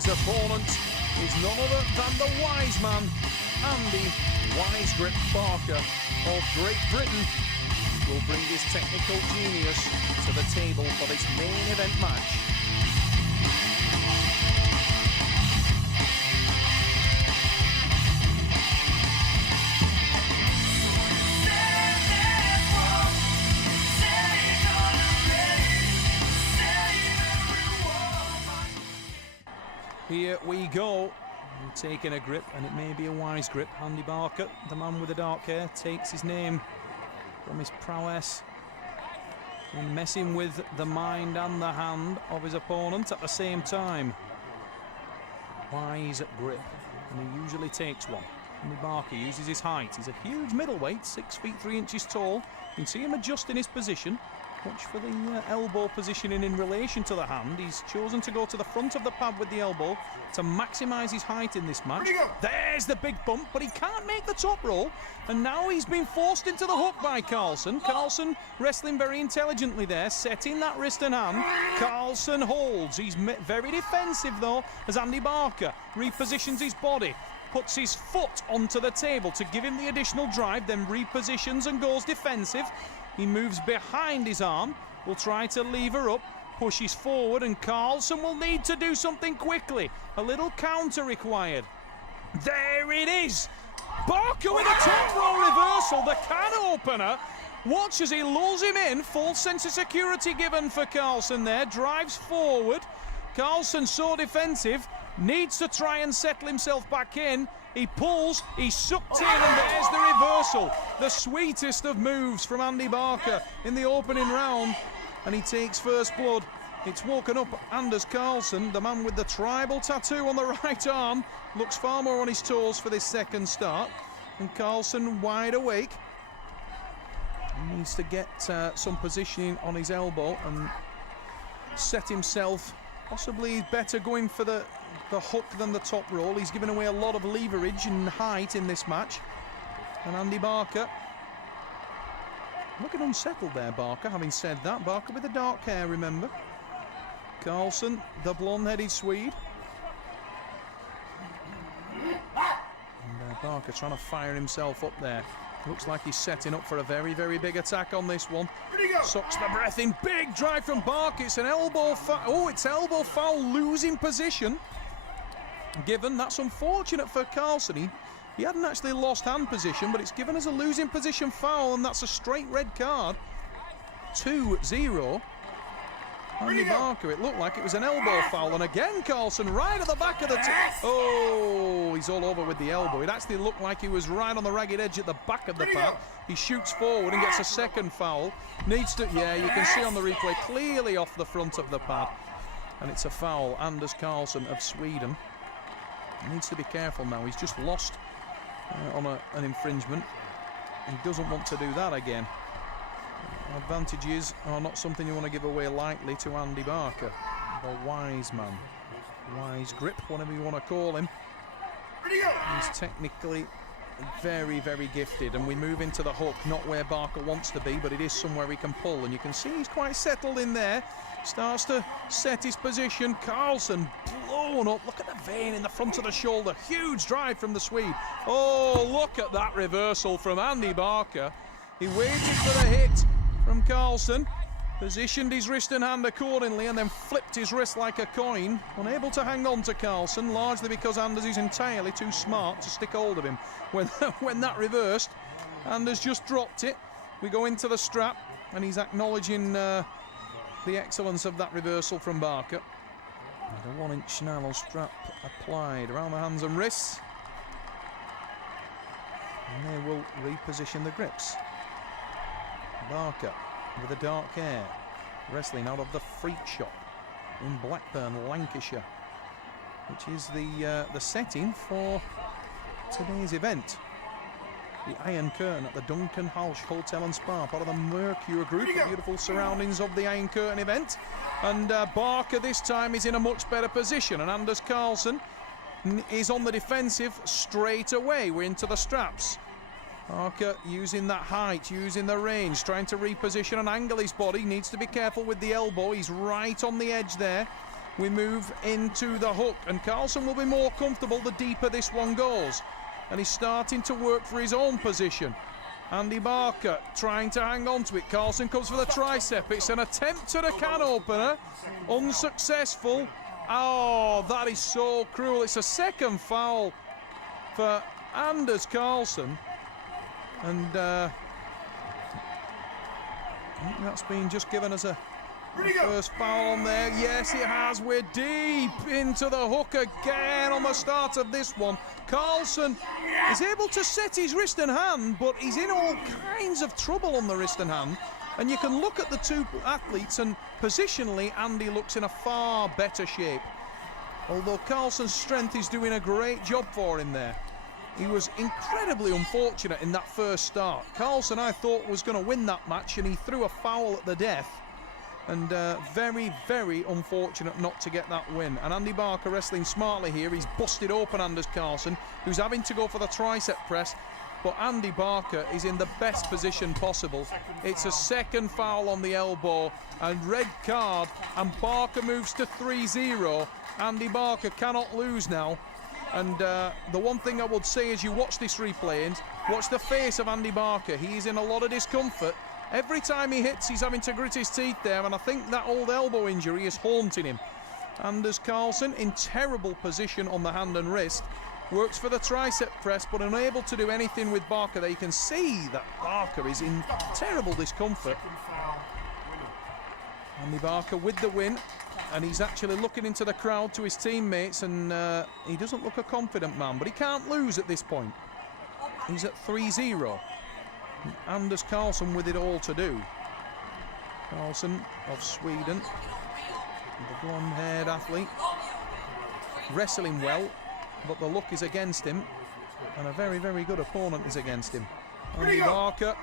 His opponent is none other than the wise man, Andy Wise Grip Barker of Great Britain, will bring his technical genius to the table for this main event match. Here we go. We're taking a grip, and it may be a wise grip. Andy Barker, the man with the dark hair, takes his name from his prowess in messing with the mind and the hand of his opponent at the same time. Wise grip, and he usually takes one. Andy Barker uses his height. He's a huge middleweight, 6 feet 3 inches tall. You can see him adjusting his position. Watch for the elbow positioning in relation to the hand. He's chosen to go to the front of the pad with the elbow to maximise his height in this match. There's the big bump, but he can't make the top roll. And now he's been forced into the hook by Karlsson. Karlsson wrestling very intelligently there, setting that wrist and hand. Karlsson holds. He's very defensive though, as Andy Barker repositions his body, puts his foot onto the table to give him the additional drive, then repositions and goes defensive. He moves behind his arm, will try to lever up, pushes forward, and Karlsson will need to do something quickly. A little counter required. There it is! Barker with a top roll reversal, the can opener. Watch as he lulls him in, full sense of security given for Karlsson there, drives forward. Karlsson so defensive, needs to try and settle himself back in. He pulls, he's sucked in, and there's the reversal. The sweetest of moves from Andy Barker in the opening round, and he takes first blood. It's woken up Anders Karlsson, the man with the tribal tattoo on the right arm, looks far more on his toes for this second start, and Karlsson wide awake. He needs to get some positioning on his elbow and set himself. Possibly better going for the hook than the top roll. He's given away a lot of leverage and height in this match. And Andy Barker, looking unsettled there, Barker. Having said that, Barker with the dark hair, remember. Karlsson, the blonde-headed Swede. And Barker trying to fire himself up there. Looks like he's setting up for a very, very big attack on this one. Sucks the breath in. Big drive from Barker. It's an elbow foul. Oh, it's elbow foul, losing position. Given, that's unfortunate for Karlsson. He hadn't actually lost hand position, but it's given as a losing position foul, and that's a straight red card. 2-0. Andy Barker, it looked like it was an elbow foul, and again Karlsson right at the back of the oh, he's all over with the elbow. It actually looked like he was right on the ragged edge at the back of the pad. He shoots forward and gets a second foul. Needs to, yeah, you can see on the replay, clearly off the front of the pad. And it's a foul. Anders Karlsson of Sweden. He needs to be careful now. He's just lost on an infringement. He doesn't want to do that again. Advantages are not something you want to give away lightly to Andy Barker, the wise man. Wise grip, whatever you want to call him. He's technically very, very gifted, and we move into the hook, not where Barker wants to be, but it is somewhere he can pull, and you can see he's quite settled in there. Starts to set his position. Karlsson blown up. Look at the vein in the front of the shoulder. Huge drive from the Swede. Oh, look at that reversal from Andy Barker. He waited for the hit from Karlsson, positioned his wrist and hand accordingly, and then flipped his wrist like a coin. Unable to hang on to Karlsson, largely because Anders is entirely too smart to stick hold of him. When that reversed, Anders just dropped it. We go into the strap, and he's acknowledging the excellence of that reversal from Barker. And a 1-inch nylon strap applied around the hands and wrists. And they will reposition the grips. Barker with the dark hair, wrestling out of the Freak Shop in Blackburn, Lancashire, which is the setting for today's event. The Iron Curtain at the Duncan House Hotel and Spa, part of the Mercure Group, the beautiful surroundings of the Iron Curtain event. And Barker this time is in a much better position, and Anders Karlsson is on the defensive straight away. We're into the straps. Barker using that height, using the range, trying to reposition and angle his body. Needs to be careful with the elbow. He's right on the edge there. we move into the hook, and Karlsson will be more comfortable the deeper this one goes, and he's starting to work for his own position. Andy Barker trying to hang on to it. Karlsson comes for the tricep. It's an attempt at a can opener, unsuccessful. Oh, that is so cruel. It's a second foul for Anders Karlsson, and I think that's been just given as a first foul on there. Yes, it has. We're deep into the hook again on the start of this one. Karlsson is able to set his wrist and hand, but he's in all kinds of trouble on the wrist and hand. And you can look at the two athletes, and positionally, Andy looks in a far better shape. Although Karlsson's strength is doing a great job for him there. He was incredibly unfortunate in that first start. Karlsson, I thought, was going to win that match, and he threw a foul at the death. And very, very unfortunate not to get that win. And Andy Barker wrestling smartly here. He's busted open Anders Karlsson, who's having to go for the tricep press. But Andy Barker is in the best position possible. It's a second foul on the elbow and red card, and Barker moves to 3-0. Andy Barker cannot lose now. And the one thing I would say as you watch this replay, watch the face of Andy Barker. He is in a lot of discomfort. Every time he hits, he's having to grit his teeth there, and I think that old elbow injury is haunting him. Anders Karlsson in terrible position on the hand and wrist. Works for the tricep press, but unable to do anything with Barker there. You can see that Barker is in terrible discomfort. Andy Barker with the win, and he's actually looking into the crowd to his teammates, and he doesn't look a confident man, but he can't lose at this point. He's at 3-0. Anders Karlsson with it all to do. Karlsson of Sweden, the blonde-haired athlete, wrestling well, but the luck is against him, and a very, very good opponent is against him. Andy Barker,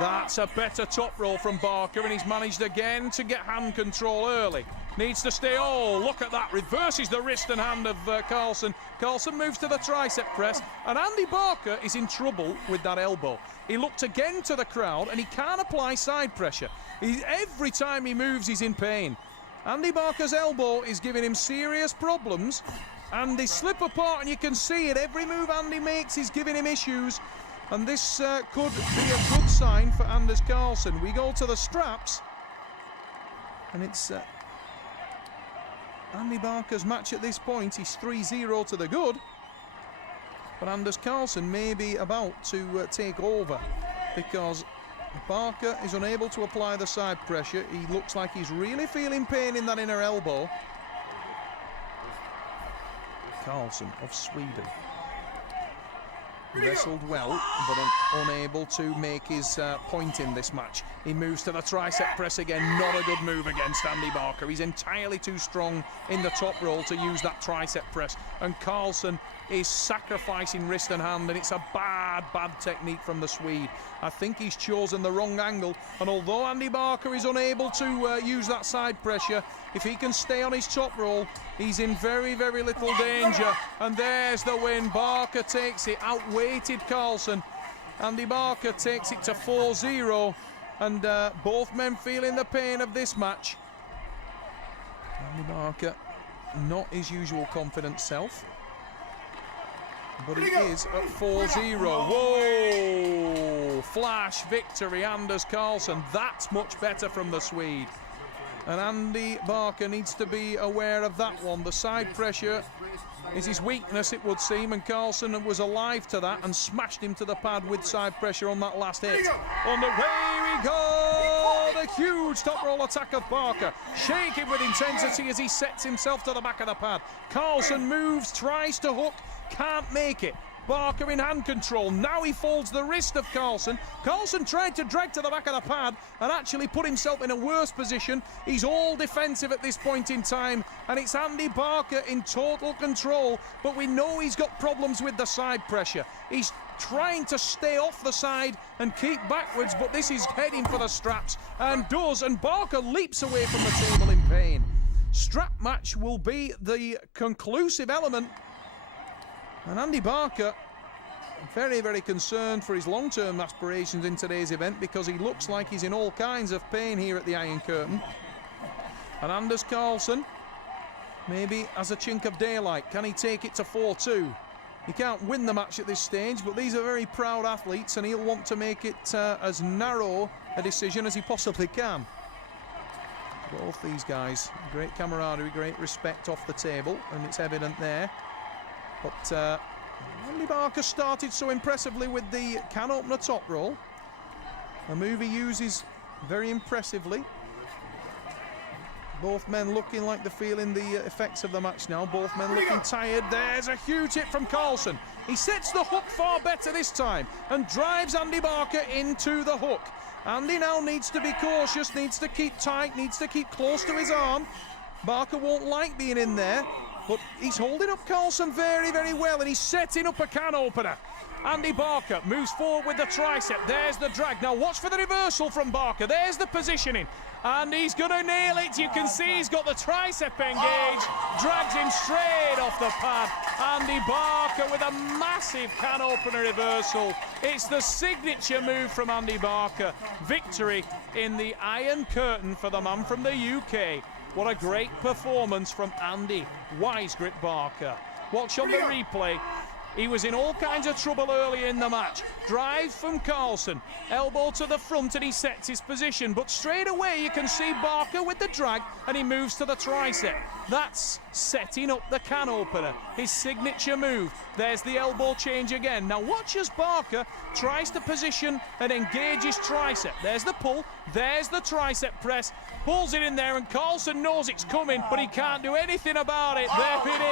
that's a better top roll from Barker, and he's managed again to get hand control early. Needs to stay, oh, look at that, reverses the wrist and hand of Karlsson. Karlsson moves to the tricep press, and Andy Barker is in trouble with that elbow. He looked again to the crowd, and he can't apply side pressure. Every time he moves, he's in pain. Andy Barker's elbow is giving him serious problems, and they slip apart, and you can see it. Every move Andy makes is giving him issues, and this could be a good sign for Anders Karlsson. We go to the straps, and it's Andy Barker's match at this point. He's 3-0 to the good, but Anders Karlsson may be about to take over, because Barker is unable to apply the side pressure. He looks like he's really feeling pain in that inner elbow. Karlsson of Sweden wrestled well, but unable to make his point in this match. He moves to the tricep press again. Not a good move against Andy Barker. He's entirely too strong in the top roll to use that tricep press, and Karlsson is sacrificing wrist and hand, and it's a bad technique from the Swede. I think he's chosen the wrong angle, and although Andy Barker is unable to use that side pressure, if he can stay on his top roll, he's in very, very little danger. And there's the win. Barker takes it, outweighted Karlsson. Andy Barker takes it to 4-0, and both men feeling the pain of this match. Andy Barker, not his usual confident self, but he is at 4-0. Whoa! Flash victory, Anders Karlsson. That's much better from the Swede. And Andy Barker needs to be aware of that one. The side pressure is his weakness, it would seem, and Karlsson was alive to that and smashed him to the pad with side pressure on that last hit. On the way we go! The huge top roll attack of Barker, shaking with intensity as he sets himself to the back of the pad. Karlsson moves, tries to hook, can't make it. Barker in hand control. Now he folds the wrist of Karlsson. Karlsson tried to drag to the back of the pad and actually put himself in a worse position. He's all defensive at this point in time, and it's Andy Barker in total control, but we know he's got problems with the side pressure. He's trying to stay off the side and keep backwards, but this is heading for the straps, and does, and Barker leaps away from the table in pain. Strap match will be the conclusive element. And Andy Barker, very, very concerned for his long-term aspirations in today's event, because he looks like he's in all kinds of pain here at the Iron Curtain. And Anders Karlsson maybe has a chink of daylight. Can he take it to 4-2? He can't win the match at this stage, but these are very proud athletes, and he'll want to make it as narrow a decision as he possibly can. Both these guys, great camaraderie, great respect off the table, and it's evident there. But Andy Barker started so impressively with the can opener top roll. A move he uses very impressively. Both men looking like they're feeling the effects of the match now. Both men looking tired. There's a huge hit from Karlsson. He sets the hook far better this time and drives Andy Barker into the hook. Andy now needs to be cautious, needs to keep tight, needs to keep close to his arm. Barker won't like being in there, but he's holding up Karlsson very, very well, and he's setting up a can opener. Andy Barker moves forward with the tricep. There's the drag. Now watch for the reversal from Barker. There's the positioning. And he's going to nail it. You can see he's got the tricep engaged. Drags him straight off the pad. Andy Barker with a massive can opener reversal. It's the signature move from Andy Barker. Victory in the Iron Curtain for the man from the UK. What a great performance from Andy Wise Grip Barker. Watch on the replay. He was in all kinds of trouble early in the match. Drive from Karlsson, elbow to the front, and he sets his position. But straight away you can see Barker with the drag, and he moves to the tricep. That's setting up the can opener, his signature move. There's the elbow change again. Now watch as Barker tries to position and engage his tricep. There's the pull, there's the tricep press, pulls it in there, and Karlsson knows it's coming, but he can't do anything about it. There it is.